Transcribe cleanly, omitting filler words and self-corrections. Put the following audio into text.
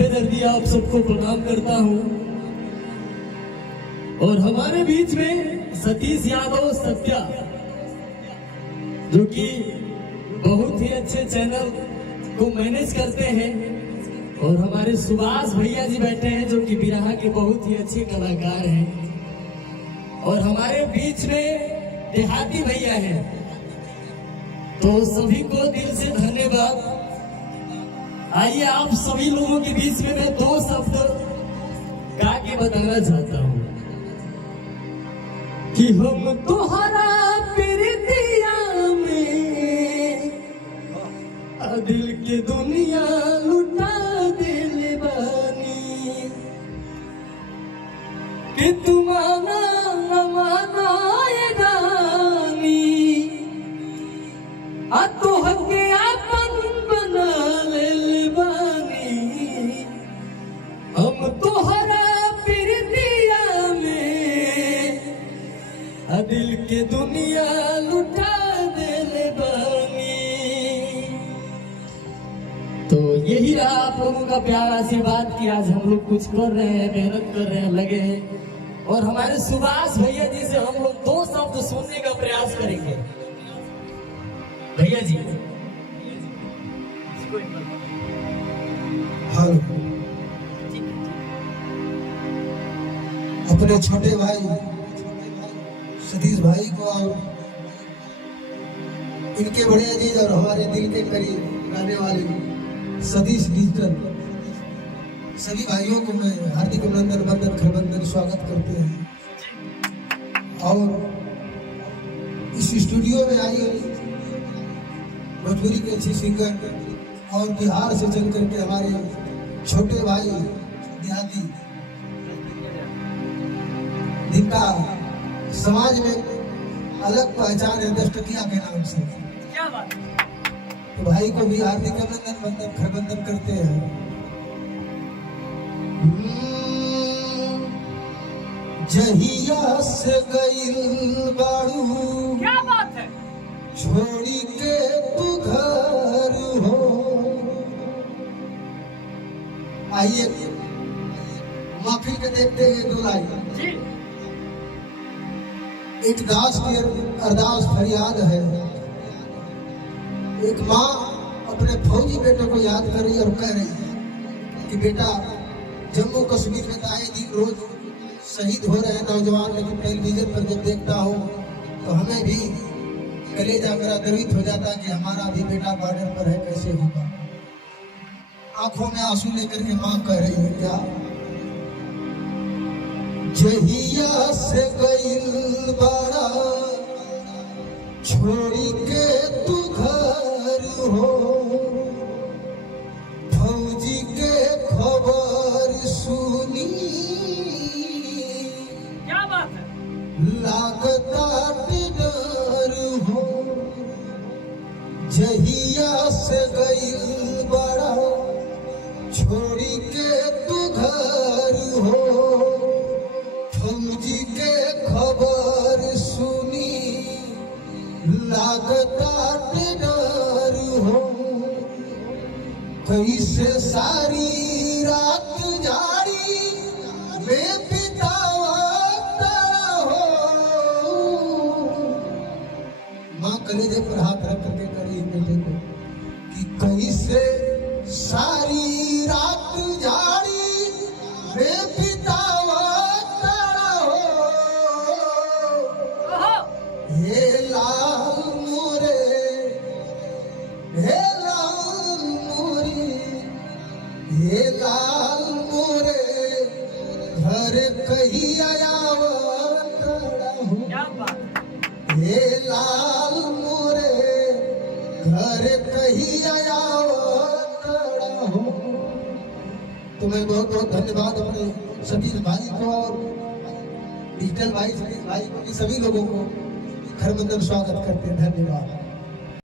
बेदर्दी आप सबको प्रणाम करता हूँ। और हमारे बीच में सतीश यादव सत्या, जो कि बहुत ही अच्छे चैनल को मैनेज करते हैं, और हमारे सुभाष भैया जी बैठे हैं जो कि बिरहा के बहुत ही अच्छे कलाकार हैं, और हमारे बीच में देहाती भैया हैं। तो सभी को दिल से धन्यवाद। आइए आप सभी लोगों के बीच में मैं दो शब्द गा के बताना चाहता हूँ कि हम तोहरा प्रीतिया में दिल के दुनिया लुटा दिल बानी, कि तुम्हारा न माना ये रानी, आ तोहके अपन बना ले बानी। हम तोहरा प्रीतिया में दिल के दुनिया लुटा दे बानी। तो यही रहा आप लोगों का प्यार आशीर्वाद कि आज हम लोग कुछ कर रहे हैं, मेहनत कर रहे हैं, लगे हैं। और हमारे सुभाष भैया जी से हम लोग दो शब्द सुनने का प्रयास करेंगे। भैया जी अपने छोटे भाई सतीश भाई को और इनके बड़े अजीज और हमारे दिल के करीब रहने वाले सतीश डिजिटल सभी भाइयों को मैं हार्दिक अभिनंदन, वंदन, खरबंदन स्वागत करते हैं। और इस स्टूडियो में आई भोजपुरी के अच्छी सिंगर और बिहार से चल करके हमारे छोटे भाई देहाती, जिनका समाज में अलग पहचान है 10 टकिया के नाम से। क्या बात है। तो भाई को भी हार्दिक अभिनंदन, वंदन, खरबंदन करते हैं। जहिया से गइल बाड़ू, क्या बात है, छोड़ी के तू घर हो। आइए महफिल के देखते हुए दो लाइन जी। एक दास की अरदास फरियाद है। एक माँ अपने फौजी बेटे को याद कर रही है और कह रही है कि बेटा, जम्मू कश्मीर में आए दिन रोज शहीद हो रहे हैं नौजवान, लेकिन टेलीविजन पर जब देखता हूँ तो हमें भी कलेजा मेरा द्रवित हो जाता कि हमारा भी बेटा बॉर्डर पर है, कैसे होगा। आंखों में आंसू लेकर के माँ कह रही है क्या, जहिया से गइल बाड़ा, छोड़ी के तू घर हो। फौजी के खबर सुनी, क्या बात है, लागता डर हो। जहिया से गइल बाड़ा, छोड़ी के तू घर हो। फौजी के खबर सुनी, लागता डर हो। कैसे सारी रात जाड़ी में बितावता हो। माँ कलेजे पर हाथ रख करके करी बेटे को कि कैसे सारी रात जाड़ी में बितावता हो। हे लाल मोरे, हे लाल मोरे, हे लाल मोरे, घर कहीं आयावता हो। क्या बात, हे लाल मोरे, घर कहीं आयावता हो। तो मैं बहुत बहुत धन्यवाद अपने सतीश भाई को और डिजिटल भाई, सतीश भाई को भी, सभी लोगों को खरबंदन स्वागत करते हैं। धन्यवाद।